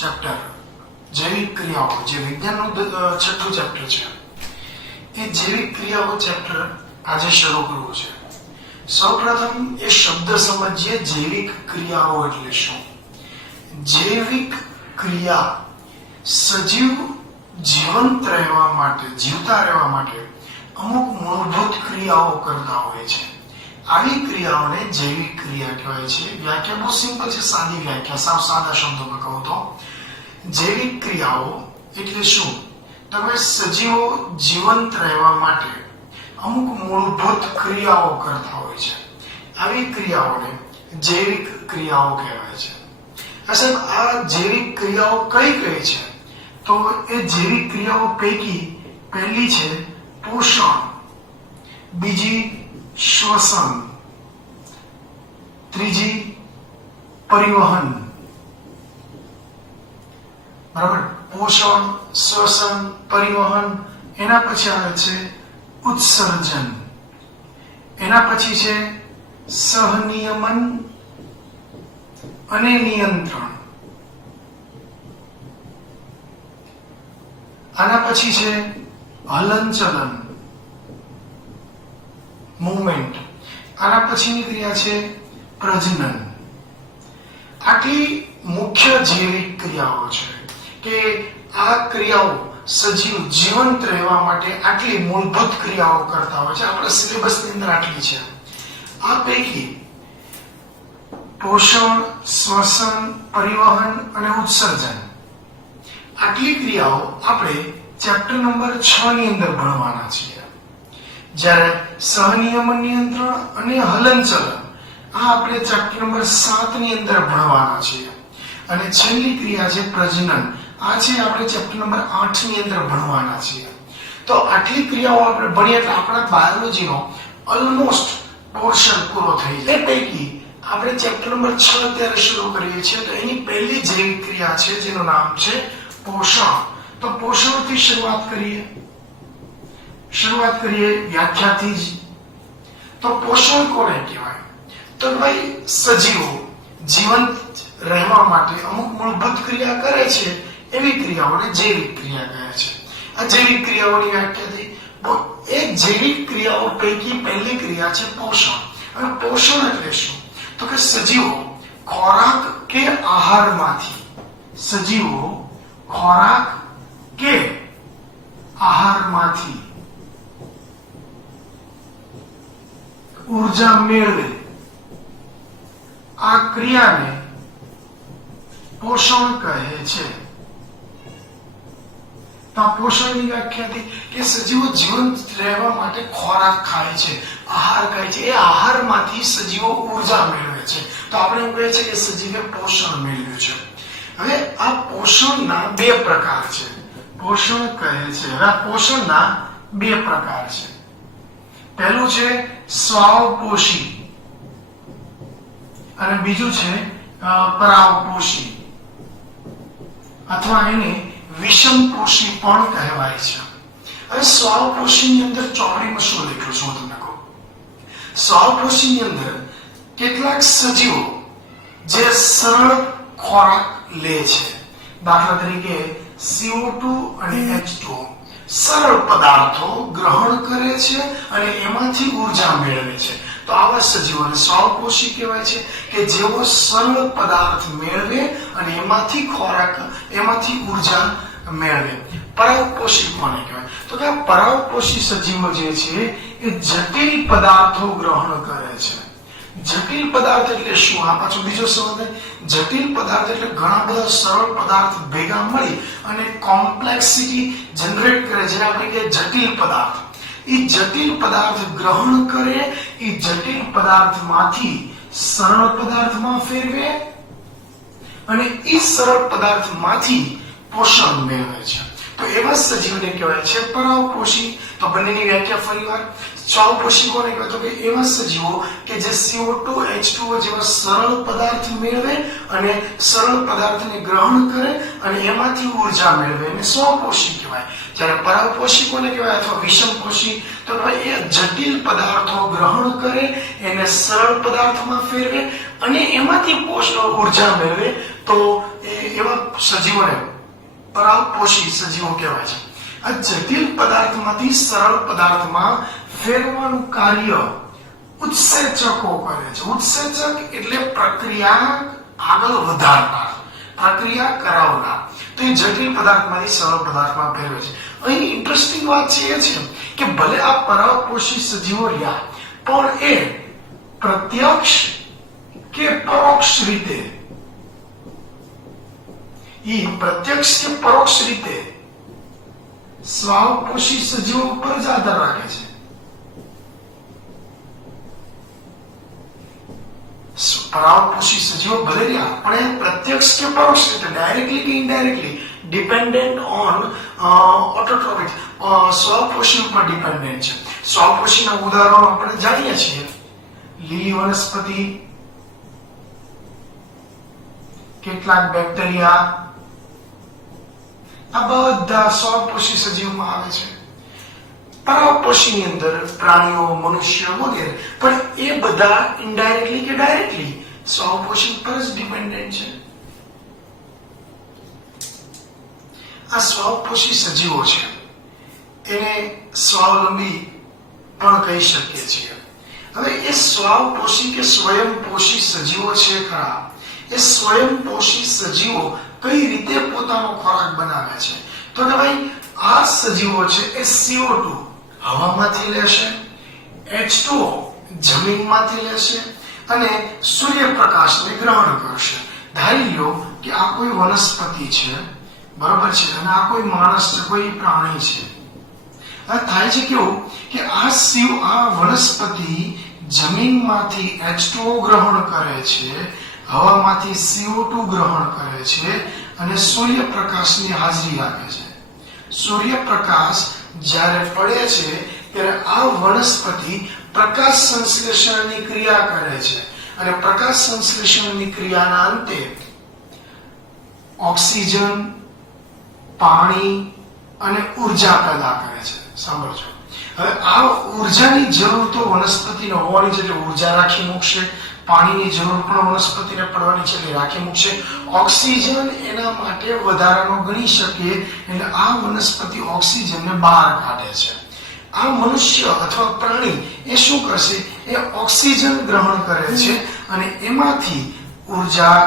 Chapter જૈવિક ક્રિયાઓ, જે વિજ્ઞાનનું છઠ્ઠું ચેપ્ટર છે, એ જૈવિક ક્રિયાઓ ચેપ્ટર આજે શરૂ કરવું છે. સૌપ્રથમ એ શબ્દ સમજીએ, જૈવિક ક્રિયાઓ એટલે શું. જૈવિક ક્રિયા સજીવ જીવંત રહેવા માટે, જીવતા રહેવા માટે અમુક મૂળભૂત ક્રિયાઓ કરતા હોય છે. આવી ક્રિયાઓને જૈવિક ક્રિયા કહેવાય છે. વ્યાખ્યા બહુ સિમ્પલ છે, સાદી વ્યાખ્યા, સાવ સાદા શબ્દોમાં કહું તો જૈવિક ક્રિયાઓ એટલે શું? તમે સજીવો જીવંત રહેવા માટે અમુક મૂળભૂત ક્રિયાઓ કરતા હોય છે. આવી ક્રિયાઓને જૈવિક ક્રિયાઓ કહેવાય છે. સાહેબ, આ જૈવિક ક્રિયાઓ કઈ કઈ છે? તો એ જૈવિક ક્રિયાઓ પૈકી પહેલી છે પોષણ, બીજી શ્વસન, ત્રીજી પરિવહન. બરાબર? પોષણ, શ્વસન, પરિવહન. એના પછી આવે છે ઉત્સર્જન. એના પછી છે સહનિયમન અને નિયંત્રણ. આના પછી છે હલનચલન, મૂવમેન્ટ. આના પછીની ક્રિયા છે પ્રજનન. આટલી મુખ્ય જૈવિક ક્રિયાઓ છે કે આ ક્રિયાઓ સજીવ જીવંત રહેવા માટે આટલી મૂળભૂત ક્રિયાઓ કરતા હોય છે. આપણા સિલેબસની અંદર આટલી છે. આ પૈકી પોષણ, શ્વસન, પરિવહન અને ઉત્સર્જન, આટલી ક્રિયાઓ આપણે ચેપ્ટર નંબર 6 ની અંદર ભણવાના છીએ. જ્યારે સહનિયમન, નિયંત્રણ અને હલનચલન આ આપણે ચેપ્ટર નંબર 7 ની અંદર ભણવાના છીએ. અને છેલ્લી ક્રિયા છે પ્રજનન. આ છે આપણે ચેપ્ટર નંબર 8 ની અંદર ભણવાના છીએ. તો આટલી ક્રિયાઓ આપણે ભણીએ એટલે આપણા બાયોલોજીનો ઓલમોસ્ટ પોર્શન પૂરો થઈ જાય. એ પૈકી આપણે ચેપ્ટર નંબર 6 અત્યારે શરૂ કરીએ છીએ. તો એની પહેલી જૈવિક ક્રિયા છે જેનું નામ છે પોષણ. તો પોષણથી શરૂઆત કરીએ વ્યાખ્યાથી જ. તો પોષણ કોને કહેવાય? તો ભાઈ સજીવો જીવંત રહેવા માટે અમુક મૂળભૂત ક્રિયા કરે છે, એવી ક્રિયાઓને જૈવિક ક્રિયા કહે છે. આ જૈવિક ક્રિયાઓની વ્યાખ્યા થઈ. એ જૈવિક ક્રિયાઓ પૈકી પહેલી ક્રિયા છે પોષણ. હવે પોષણ એટલે શું? તો કે સજીવો ખોરાક કે આહારમાંથી, સજીવો ખોરાક કે આહારમાંથી ઉર્જા મેળવે, આ ક્રિયાને પોષણ કહે છે. તો આ પોષણની વ્યાખ્યા થઈ કે સજીવો જીવંત રહેવા માટે ખોરાક ખાય છે, આહાર ખાય છે. એ આહારમાંથી સજીવો ઉર્જા મેળવે છે. તો આપણે એવું કહે છે કે સજીવે પોષણ મેળવ્યું છે. હવે આ પોષણના બે પ્રકાર છે. પોષણ કહે છે, હવે પોષણના બે પ્રકાર છે. પહેલું છે સ્વાવપોષી અને બીજું છે પરાવપોષી, અથવા એને વિષમપોષી પણ કહેવાય છે. હવે સ્વાવપોષીની અંદર ચોપડીમાં શું લખ્યું છે હું તમને કહું. સ્વાવપોષીની અંદર કેટલાક સજીવો જે સરળ ખોરાક લે છે, દાખલા તરીકે CO2 અને H2O, સરળ પદાર્થો ગ્રહણ કરે છે અને એમાંથી ઉર્જા મેળવે છે. તો આવા સજીવોને સ્વાવપોષી કહેવાય છે, કે જેઓ સરળ પદાર્થ મેળવે અને એમાંથી ખોરાક, એમાંથી ઉર્જા મેળવે. પરાવપોષી કોને કહેવાય? તો કે આ પરાવપોષી સજીવો જે છે એ જટિલ પદાર્થો ગ્રહણ કરે છે. જટિલ પદાર્થ એટલે શું? આ પાછો બીજો શબ્દ. જટિલ પદાર્થ એટલે ઘણા બધા સરળ પદાર્થ ભેગા મળી અને કોમ્પ્લેક્સિટી જનરેટ કરે, જેને આપણે કહીએ જટિલ પદાર્થ. એ જટિલ પદાર્થ ગ્રહણ કરે, એ જટિલ પદાર્થમાંથી સરળ પદાર્થમાં ફેરવે અને એ સરળ પદાર્થમાંથી પોષણ મેળવે છે. તો એવા સજીવને કહેવાય છે પરાવપોષી. તો બંનેની વ્યાખ્યા ફરીવાર. સ્વાવપોષી કોને કહેવાય? તો કે એવા સજીવો કે જે CO2, H2O જેવા સરળ પદાર્થ મેળવે અને સરળ પદાર્થને ગ્રહણ કરે અને એમાંથી ઉર્જા મેળવે, એને સ્વપોષી કહેવાય. જ્યારે પરાવપોષી કોને કહેવાય અથવા વિષમપોષી? તો ભાઈ એ જટિલ પદાર્થો ગ્રહણ કરે, એને સરળ પદાર્થમાં ફેરવે અને એમાંથી ઉર્જા મેળવે, તો એવા સજીવોને પરાવપોષી સજીવો કહેવાય છે. આ જટિલ પદાર્થમાંથી સરળ પદાર્થમાં ફેરવાનું કાર્ય ઉત્સેચકો કરે છે. ઉત્સેચક એટલે પ્રક્રિયા આગળ વધારનાર, પ્રક્રિયા કરાવનાર. તો એ જટિલ પદાર્થમાંથી સરળ પદાર્થમાં ફેરવે છે. અહીં ઇન્ટરેસ્ટિંગ વાત છે એ છે કે ભલે આ પરાવપોષી સજીવો રહ્યા પણ એ પ્રત્યક્ષ કે પરોક્ષ રીતે સ્વાવપોષી સજીવો ઉપર જ આધાર રાખે છે. પરાવપોષી સજીવો ભલે રહ્યા પણ એ પ્રત્યક્ષ કે પરોક્ષ રીતે, ડાયરેક્ટલી કે ઇનડાયરેક્ટલી ડિપેન્ડન્ટ ઓન ઓટોટ્રોફિક, સ્વપોષી ઉપર ડિપેન્ડન્ટ છે. સ્વપોષીના ઉદાહરણો આપણે જાણીએ છીએ. લીલી વનસ્પતિ, કેટલાક બેક્ટેરિયા, આ બધા સ્વપોષી સજીવમાં આવે છે. પરાવપોષીની અંદર પ્રાણીઓ, મનુષ્ય વગેરે, પણ એ બધા ઇનડાયરેક્ટલી કે ડાયરેક્ટલી સ્વપોષી પર જ ડિપેન્ડન્ટ છે. આ સ્વપોષી સજીવો છે એને સ્વાવલંબી પણ કહી શકીએ છીએ. હવે એ સ્વપોષી કે સ્વયંપોષી સજીવો છે ખરા, એ સ્વયંપોષી સજીવો કઈ રીતે પોતાનો ખોરાક બનાવે છે? તો કે ભાઈ આ સજીવો છે એ CO2 હવામાંથી લેશે, H2O જમીનમાંથી લેશે અને સૂર્યપ્રકાશને ગ્રહણ કરશે. ધારી લો કે આ કોઈ વનસ્પતિ છે, બરાબર છે, અને આ કોઈ માણસ છે, કોઈ પ્રાણી છે. આ થાય છે કેવું કે આ વનસ્પતિ જમીનમાંથી H2O ગ્રહણ કરે છે, હવામાંથી CO2 ગ્રહણ કરે છે અને સૂર્યપ્રકાશની હાજરી રાખે છે. સૂર્યપ્રકાશ જ્યારે પડે છે ત્યારે આ વનસ્પતિ પ્રકાશ સંશ્લેષણની ક્રિયા કરે છે અને પ્રકાશ સંશ્લેષણની ક્રિયાના અંતે ઓક્સિજન, પાણી અને ઉર્જા પેદા કરે છે. સાંભળજો, હવે આ ઉર્જાની જરૂર તો વનસ્પતિને હોવાની છે એટલે ઉર્જા રાખી મૂકશે. પાણીની જરૂર પણ વનસ્પતિને પડવાની છે એટલે રાખી મૂકશે. ઓક્સિજન એના માટે વધારાનો ગણી શકીએ એટલે આ વનસ્પતિ ઓક્સિજનને બહાર કાઢે છે. આ મનુષ્ય અથવા પ્રાણી એ શું કરશે? એ ઓક્સિજન ગ્રહણ કરે છે અને એમાંથી ઉર્જા,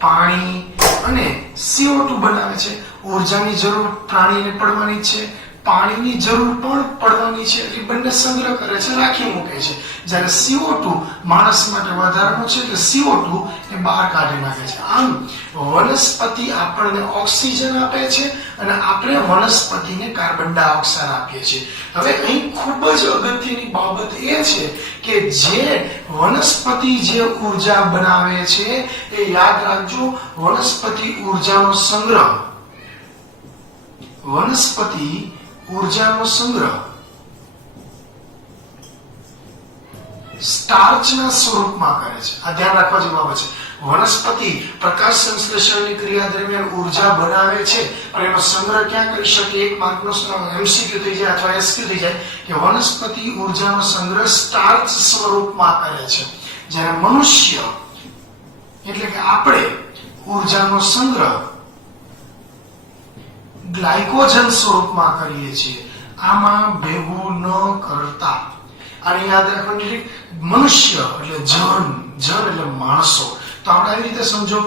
પાણી અને CO2 બનાવે છે. ઉર્જાની જરૂર પ્રાણીને પડવાની છે, પાણીની જરૂર પણ પડવાની છે એટલે બંને સંગ્રહ કરે છે, રાખી મૂકે છે. જ્યારે CO2 માણસ માટે વધારાનું છે એટલે CO2 એ બહાર કાઢી નાખે છે. આમ વનસ્પતિ આપણને ઓક્સિજન આપે છે અને આપણે વનસ્પતિને કાર્બન ડાયોક્સાઇડ આપીએ છીએ. હવે અહીં ખૂબ જ અગત્યની બાબત એ છે કે જે વનસ્પતિ જે ઉર્જા બનાવે છે એ યાદ રાખજો, વનસ્પતિ ઉર્જાનો સંગ્રહ સ્ટાર્ચના સ્વરૂપમાં કરે છે. આ ધ્યાન રાખવા જેવી બાબત છે. વનસ્પતિ પ્રકાશ સંશ્લેષણની ક્રિયા દરમિયાન ઉર્જા બનાવે છે પણ એનો સંગ્રહ ક્યાં કરી શકે? એક માર્કનો MCQ થઈ જાય અથવા SQ થઈ જાય કે વનસ્પતિ ઉર્જાનો સંગ્રહ સ્ટાર્ચ સ્વરૂપમાં કરે છે, જ્યારે મનુષ્ય એટલે કે આપણે ઉર્જાનો સંગ્રહ ગ્લાયકોજન સ્વરૂપમાં કરીએ છીએ. આમાં ભેગું ન કરતા. અને યાદ રાખવાનું, મનુષ્ય એટલે જન એટલે માણસો. તો આપણે આવી રીતે સમજો,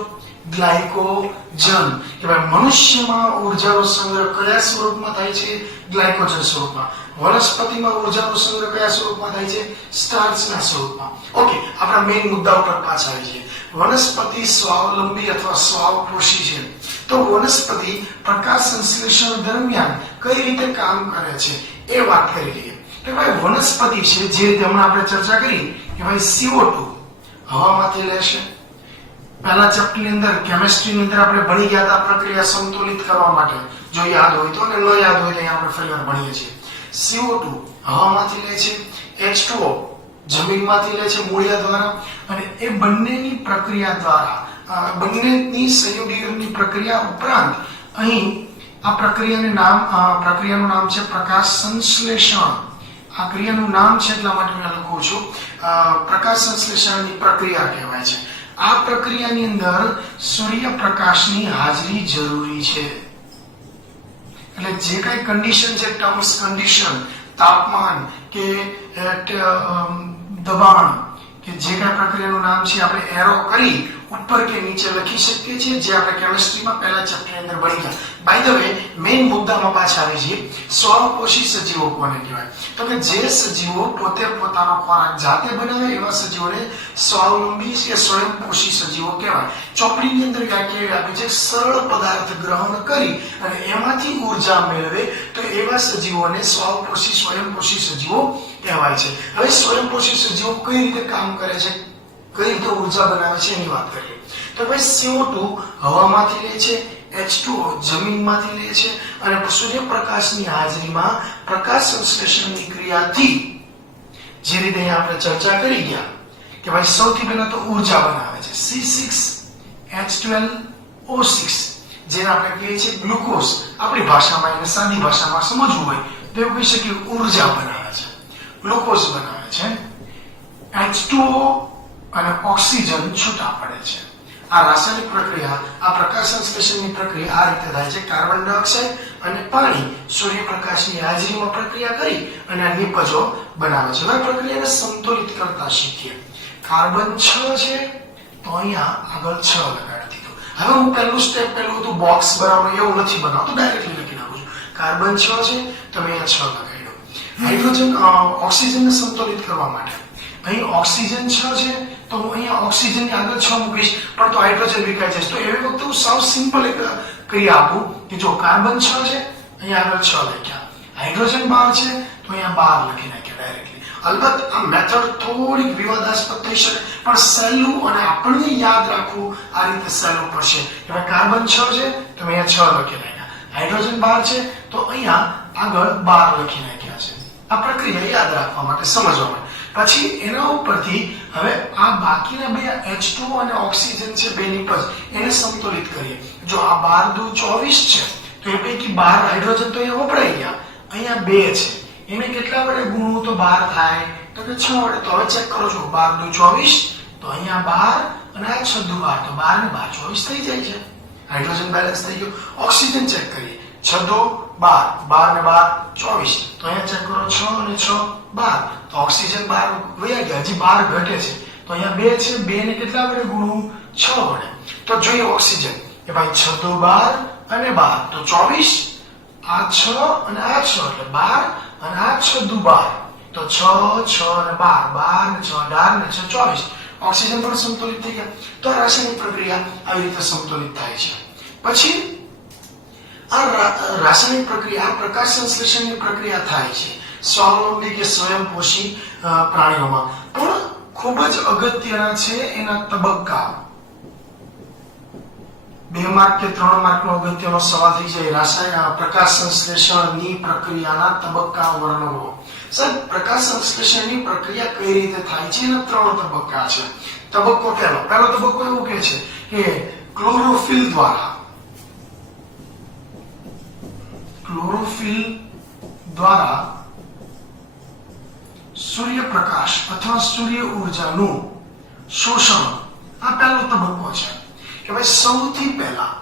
ગ્લાયકોજન કે ભાઈ મનુષ્યમાં ઉર્જાનો સંગ્રહ કયા સ્વરૂપમાં થાય છે? ગ્લાયકોજન સ્વરૂપમાં. વનસ્પતિમાં ઉર્જાનો સંગ્રહ કયા સ્વરૂપમાં થાય છે? સ્ટાર્ચના સ્વરૂપમાં. ઓકે, આપણા મેઇન મુદ્દા ઉપર પાછા આવી જઈએ. વનસ્પતિ સ્વાવલંબી અથવા સ્વપોષી છે. તો વનસ્પતિ પ્રકાશ સંશ્લેષણ દરમિયાન કઈ રીતે કામ કરે છે એ વાત કરી લઈએ. કે ભાઈ વનસ્પતિ છે, જે રીતે હમણાં આપણે ચર્ચા કરી કે ભાઈ CO2 હવામાંથી લેશે. પહેલા ચેપ્ટરની અંદર કેમિસ્ટ્રીની અંદર આપણે ભણી ગયા હતા પ્રક્રિયા સંતુલિત કરવા માટે. જો યાદ હોય તો, અને ન યાદ હોય તો આપણે ફરીવાર ભણીએ છીએ. CO2 હવામાંથી લે છે, H2O જમીનમાંથી લે છે મૂળિયા દ્વારા, અને એ બંનેની પ્રક્રિયા દ્વારા, બંનેની સંયોગીકરણની પ્રક્રિયા ઉપરાંત અહીં આ પ્રક્રિયાનું નામ છે પ્રકાશ સંશ્લેષણ. આ ક્રિયાનું નામ છે એટલા માટે હું લખું છું પ્રકાશ સંશ્લેષણની પ્રક્રિયા કહેવાય છે. આ પ્રક્રિયાની અંદર સૂર્યપ્રકાશની હાજરી જરૂરી છે. એટલે જે કઈ કન્ડિશન છે, ટર્મ્સ કન્ડિશન, તાપમાન કે દબાણ કે જે કઈ પ્રક્રિયાનું નામ છે આપણે એરો કરી ઉપર કે નીચે લખી શકીએ છીએ, જે આપણે કેમિસ્ટ્રીમાં પહેલા ચેપ્ટરની અંદર ભણી ગયા. બાય ધ વે મેઇન મુદ્દામાં પાછા આવી જઈએ. સ્વપોષી સજીવો કોને કહેવાય? તો કે જે સજીવો પોતે પોતાનો ખોરાક જાતે બનાવે એવા સજીવોને સ્વાવલંબી કે સ્વયંપોષી સજીવો કહેવાય. ચોપડીની અંદર વ્યાખ્યા આપી છે, સરળ પદાર્થ ગ્રહણ કરી અને એમાંથી ઉર્જા મેળવે તો એવા સજીવોને સ્વપોષી સ્વયંપોષી સજીવો કહેવાય છે. હવે સ્વયંપોષી સજીવો કઈ રીતે કામ કરે છે, કઈ રીતે ઉર્જા બનાવે છે એની વાત કરીએ. તો ભાઈ CO2 હવામાંથી લે છે, H2O જમીનમાંથી લે છે અને સૂર્યપ્રકાશની હાજરીમાં પ્રકાશ સંશ્લેષણની ક્રિયાથી જે રીતે અહીંયા આપણે ચર્ચા કરી ગયા કે ભાઈ સૌથી પહેલા તો ઉર્જા બનાવે છે, C6H12O6 જેને આપણે કહીએ છીએ ગ્લુકોઝ. આપણી ભાષામાં એને સાદી ભાષામાં સમજવું હોય તો એવું કહી શકીએ ઉર્જા બનાવે છે, ગ્લુકોઝ બનાવે છે. H2O અને ઓક્સિજન છૂટા પડે છે. આ રાસાયણિક પ્રક્રિયા, આ પ્રકાશ સંશ્લેષણની પ્રક્રિયા આ રીતે થાય છે. કાર્બન ડાયોક્સાઇડ અને પાણી સૂર્યપ્રકાશની હાજરીમાં પ્રક્રિયા કરી અને આ નિપજો બનાવે છે. હવે પ્રક્રિયાને સંતુલિત કરતા શીખીએ. કાર્બન 6 છે તો અહીંયા આગળ 6 લગાડી દીધું. હવે હું પહેલું સ્ટેપ પહેલું હતું બોક્સ બનાવવાનું એવું નથી બનાવતું, ડાયરેક્ટલી લખી નાખું છું. કાર્બન 6 છે તો મેં અહીંયા 6 લગાડી દઉં. હાઇડ્રોજન ઓક્સિજનને સંતુલિત કરવા માટે અહીં ઓક્સિજન 6 છે તો હું અહીંયા ઓક્સિજનની આગળ 6 મૂકીશ, પણ તો હાઇડ્રોજન વિખાઈ જશે. તો એવી વખતે હું સાવ સિમ્પલ એક ક્રિયા આપું કે જો કાર્બન 6 છે અહીંયા આગળ 6 લખ્યા, હાઇડ્રોજન 12 છે તો અહીંયા 12 લખી નાખ્યા ડાયરેક્ટલી. અલબત્ત આ મેથડ થોડીક વિવાદાસ્પદ થઈ શકે પણ સહેલું અને આપણને યાદ રાખવું આ રીતે સહેલું પડશે. હવે કાર્બન 6 છે તો મેં અહીંયા 6 લખી નાખ્યા, હાઇડ્રોજન 12 છે તો અહીંયા આગળ 12 લખી નાખ્યા છે. આ પ્રક્રિયા યાદ રાખવા માટે, સમજવા માટે. પછી એના ઉપરથી હવે આ બાકીના બે H2O અને ઓક્સિજન છે બે નિપજ એને સંતુલિત કરીએ. જો આ 12 × 24 છે તો એ પૈકી 12 હાઇડ્રોજન તો અહીંયા વપરાઈ ગયા, અહીંયા 2 છે એને કેટલા વડે ગુણવું તો 12 થાય તો કે 6 વડે. તો હવે ચેક કરો છો 12 × 24 તો અહીંયા 12 અને આ 6 × 12 તો 12 ને 12 24 થઈ જાય છે. હાઇડ્રોજન બેલેન્સ થઈ ગયું. ઓક્સિજન ચેક કરીએ 6 × 12 12 ને 12 24 તો અહીંયા ચેક કરો 6 અને 6 12 તો ઓક્સિજન 12 વયા ગયા, હજી 12 ઘટે છે તો અહીંયા 2 છે, 2 ને કેટલા વડે ગુણવું 6 વડે. તો જોઈએ ઓક્સિજન કે ભાઈ 6 × 12 અને 12 તો 24, આ 6 અને આ 6 એટલે 12 અને આ 6 × 12 તો 6 6 અને 12 12 ને 6 18 ને 6 24 ઓક્સિજન પણ સંતુલિત થઈ ગયા. તો આ રાસાયણિક પ્રક્રિયા આવી રીતે સંતુલિત થાય છે. પછી આ રાસાયણિક પ્રક્રિયા પ્રકાશ સંશ્લેષણની પ્રક્રિયા થાય છે સ્વાવલંબી કે સ્વયંપોષી પ્રાણીઓમાં. પણ ખૂબ જ અગત્યના છે એના તબક્કા. 2 માર્ક કે 3 માર્કનો અગત્યનો સવાલ થઈ જાય. રાસાયણિક પ્રકાશ સંશ્લેષણની પ્રક્રિયાના તબક્કા વર્ણવો. સાહેબ પ્રકાશ સંશ્લેષણની પ્રક્રિયા કઈ રીતે થાય છે એના 3 તબક્કા છે. તબક્કો પહેલો તબક્કો એવું કહે છે કે ક્લોરોફિલ દ્વારા સૂર્યપ્રકાશ અથવા સૂર્ય ઉર્જાનું શોષણ. આ પહેલો તબક્કો છે કે ભાઈ સૌથી પહેલા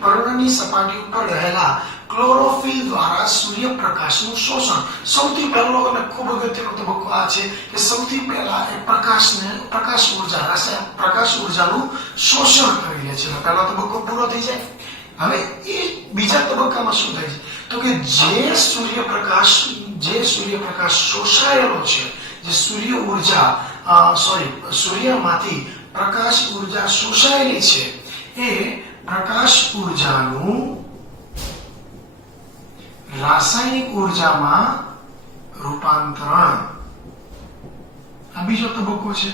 પર્ણની સપાટી ઉપર રહેલા ક્લોરોફિલ દ્વારા સૂર્યપ્રકાશનું શોષણ. સૌથી પહેલો અને ખૂબ અગત્યનો તબક્કો આ છે કે સૌથી પહેલા એ પ્રકાશ ઉર્જાનું શોષણ કરી લે છે. પહેલો તબક્કો પૂરો થઈ જાય. હવે એ બીજા તબક્કામાં શું થાય છે તો કે જે સૂર્યપ્રકાશ શોષાયેલો છે, જે સૂર્યમાંથી પ્રકાશ ઉર્જા શોષાયેલી છે એ પ્રકાશ ઉર્જાનું રાસાયણિક ઉર્જામાં રૂપાંતરણ. આ બીજો તબક્કો છે,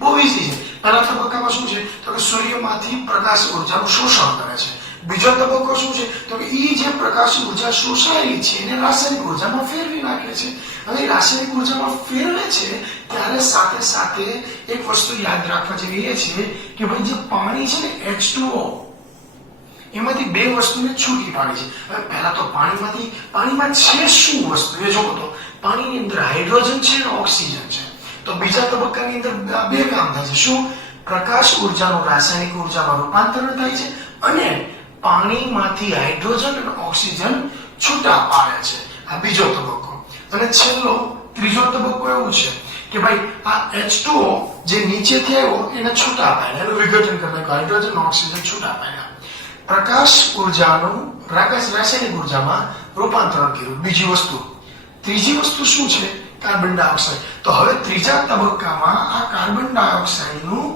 બહુ ઈઝી છે. પહેલા તબક્કામાં શું છે તો કે સૂર્યમાંથી પ્રકાશ ઉર્જાનું શોષણ કરે છે. બીજો તબક્કો શું છે તો કે એ જે પ્રકાશ ઉર્જા શોષાયેલી છે એને રાસાયણિક ઉર્જામાં ફેરવી નાખે છે. અને રાસાયણિક ઉર્જામાં ફેરવે છે ત્યારે સાથે સાથે એક વસ્તુ યાદ રાખવા જેવી એ છે કે ભાઈ જે પાણી છે ને H2O એમાંથી 2 વસ્તુને છૂટી પાડી છે. હવે પહેલા તો પાણીમાં છે શું વસ્તુ એ જોવો તો પાણીની અંદર હાઇડ્રોજન છે અને ઓક્સિજન છે. તો તો બીજા તબક્કાની અંદર બે કામ થાય છે. શું? પ્રકાશ ઉર્જાનું રાસાયણિક ઉર્જામાં રૂપાંતરણ થાય છે અને પાણીમાંથી હાઇડ્રોજન અને ઓક્સિજન છૂટા પાડે છે. આ બીજો તબક્કો. અને છેલ્લો ત્રીજો તબક્કો એવું છે કે ભાઈ આ H2O જે નીચેથી આવ્યો એને છૂટા પાડ્યા, એનું વિઘટન કરી નાખ્યું, હાઇડ્રોજન અને ઓક્સિજન છૂટા પાડ્યા. પ્રકાશ ઉર્જાનું રાસાયણિક ઉર્જામાં રૂપાંતરણ કર્યું. બીજી વસ્તુ. ત્રીજી વસ્તુ શું છે? Carbon dioxide. તો હવે ત્રીજા તબક્કામાં આ કાર્બન ડાયોક્સાઇડનું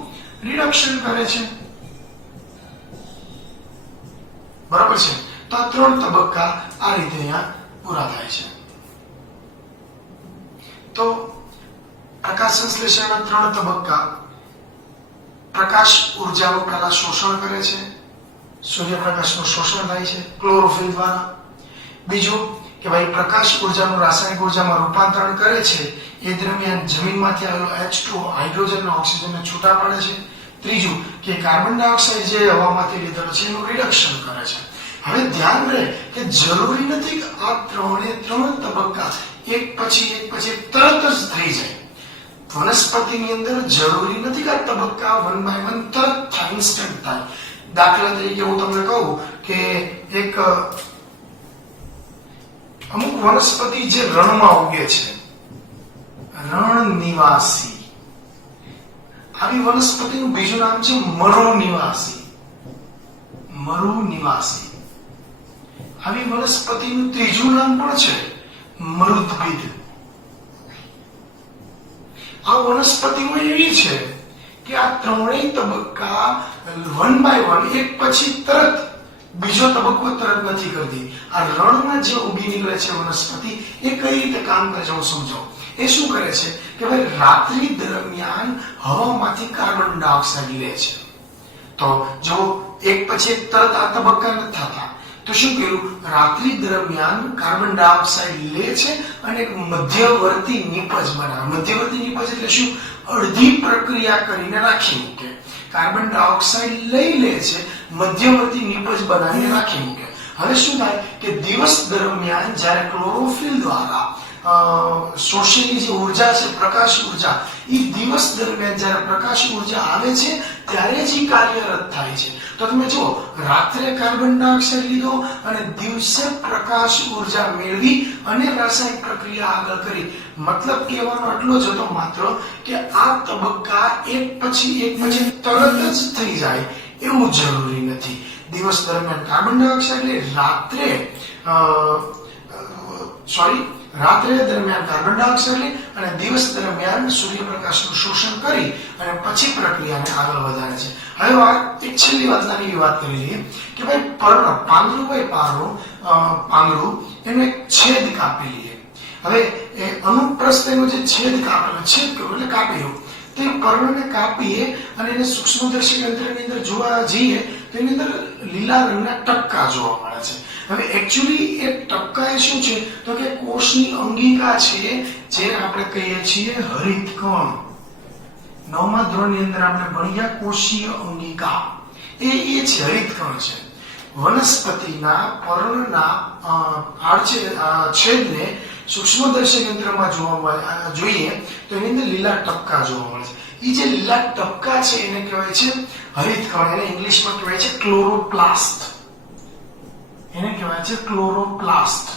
રિડક્શન કરે છે. બરાબર છે? તો આ ત્રણ તબક્કા આ રીતે અહીંયા પૂરા થાય છે. તો પ્રકાશ સંશ્લેષણના ત્રણ તબક્કા. પ્રકાશ ઉર્જાનું પહેલા શોષણ કરે છે, સૂર્યપ્રકાશનું શોષણ થાય છે ક્લોરોફિલ દ્વારા. બીજું કે ભાઈ પ્રકાશ ઉર્જાનું રાસાયણિક ઉર્જામાં રૂપાંતરણ કરે છે, એ દરમિયાન જમીનમાંથી આવેલો H2O હાઇડ્રોજન અને ઓક્સિજનને છૂટા પાડે છે. ત્રીજું કે કાર્બન ડાયોક્સાઇડ જે હવામાંથી લીધેલો છે એનું રિડક્શન કરે છે. હવે ધ્યાન રહે કે જરૂરી નથી કે આ ત્રણ તબક્કા એક પછી તરત જ થઈ જાય. વનસ્પતિની અંદર જરૂરી નથી કે આ તબક્કા 1 by 1 તરત થાય, ઇન્સ્ટન્ટ થાય. દાખલા તરીકે હું તમને કહું કે એક અમુક વનસ્પતિ જે રણમાં ઉગે છે, રણ નિવાસી, આવી વનસ્પતિનું બીજું નામ છે મરુ નિવાસી. મરુ નિવાસી. આવી વનસ્પતિનું ત્રીજું નામ પણ છે મરુદ્ભિદ. આ વનસ્પતિઓ એવી છે કે આ ત્રણેય તબક્કા 1 by 1 એક પછી તરત બીજો તબક્કો તરત નથી કરતી. આ રણમાં જે ઉગી નીકળે છે વનસ્પતિ એ કઈ રીતે કામ કરે છે હું સમજાવું. એ શું કરે છે કે ભાઈ રાત્રિ દરમિયાન હવામાંથી કાર્બન ડાયોક્સાઇડ લે છે. તો જો એક પછી તરત આ તબક્કા નથી થતા તો શું કર્યું? રાત્રિ દરમિયાન કાર્બન ડાયોક્સાઇડ લે છે અને એક મધ્યવર્તી નિપજ બનાવે. મધ્યવર્તી નિપજ એટલે શું? અડધી પ્રક્રિયા કરીને રાખી મૂકે. કાર્બન ડાયોક્સાઇડ લઈ લે છે, મધ્યવર્તી નિપજ બનાવીને રાખી મૂકે. હવે શું થાય કે દિવસ દરમિયાન જ્યારે ક્લોરોફિલ દ્વારા શોષેલી જે ઉર્જા છે પ્રકાશ ઉર્જા, એ દિવસ દરમિયાન જ્યારે પ્રકાશ ઉર્જા આવે છે ત્યારે જ કાર્યરત થાય છે. તો તમે જુઓ, રાત્રે કાર્બન ડાયોક્સાઇડ લીધો અને દિવસે પ્રકાશ ઉર્જા મેળવી અને રાસાયણિક પ્રક્રિયા આગળ કરી. મતલબ કહેવાનો એટલો જ હતો માત્ર કે આ તબક્કા એક પછી તરત જ થઈ જાય એવું જરૂરી નથી. દિવસ દરમિયાન કાર્બન ડાયોક્સાઇડ રાત્રે દરમિયાન કાર્બન ડાયોક્સાઇડ લે અને દિવસ દરમિયાન સૂર્યપ્રકાશનું શોષણ કરી અને પછી પ્રક્રિયાને આગળ વધારે છે. હવે એક છેલ્લી નાની વાત કરી લઈએ કે ભાઈ પાંદડું એનું એક છેદ કાપી લઈએ. હવે એ અનુપ્રસ્થનો જે છેદ કાપેલો, છેદ કર્યો એટલે કાપેલો, તે પર્ણને કાપીએ અને એને સૂક્ષ્મદર્શક યંત્રની અંદર જોવા જઈએ તો એની અંદર લીલા રંગના ટપકા જોવા મળે છે. હવે એકચ્યુઅલી એ ટપકા એ શું છે તો કે કોષની અંગિકા છે, જેને આપણે કહીએ છીએ હરિતકણ. 9મા ધોરણની અંદર આપણે ભણ્યા કોષીય અંગિકા, એ છે હરિતકણ છે. વનસ્પતિના પર્ણના છેદને સૂક્ષ્મદર્શક યંત્રમાં જોઈએ તો એની અંદર લીલા ટપકા જોવા મળે છે. એ જે લીલા ટપકા છે એને કહેવાય છે હરિતકણ. એને ઇંગ્લિશમાં કહેવાય છે ક્લોરોપ્લાસ્ટ. એને કહેવાય છે ક્લોરોપ્લાસ્ટ.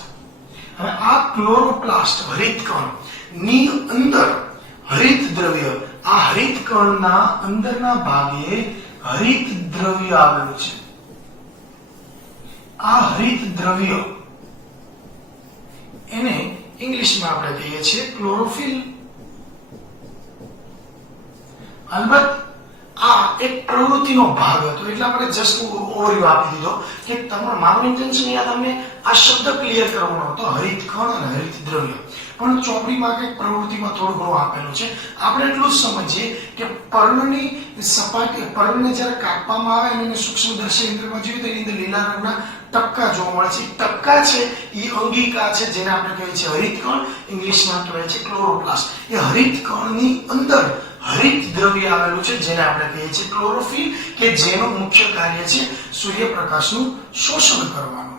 હવે આ ક્લોરોપ્લાસ્ટ હરિતકણ ની અંદર હરિત દ્રવ્ય, આ હરિતકણના અંદરના ભાગે હરિત દ્રવ્ય આવેલું છે. આ હરિત દ્રવ્ય એને ઇંગ્લિશમાં આપણે કહીએ છીએ ક્લોરોફિલ. અલબત્ત આ એક પ્રવૃત્તિનો ભાગ હતો એટલે આપણે જસ્ટ ઓવરવ્યુ આપી દીધો કે તમારું મારું ઇન્ટેન્શન યાદ તમને આ શબ્દ ક્લિયર કરવાનો હતો, હરિતકણ અને હરિત દ્રવ્ય. પણ ચોપડીમાં કંઈક પ્રવૃત્તિમાં થોડું ઘણું આપેલું છે. આપણે એટલું જ સમજીએ કે પર્ણની સપાટી, પર્ણને જ્યારે કાપવામાં આવે અને એને સૂક્ષ્મદર્શક યંત્રમાં જોઈએ તો એની અંદર લીલા રંગના ટપકા જોવા મળે છે. ટપકા છે એ અંગિકા છે જેને આપણે કહીએ છીએ હરિતકણ, ઇંગ્લિશમાં કહેવાય છે ક્લોરોપ્લાસ્ટ. એ હરિતકણની અંદર હરિત દ્રવ્ય આવેલું છે જેને આપણે કહીએ છીએ ક્લોરોફિલ, કે જેનું મુખ્ય કાર્ય છે સૂર્યપ્રકાશનું શોષણ કરવાનું.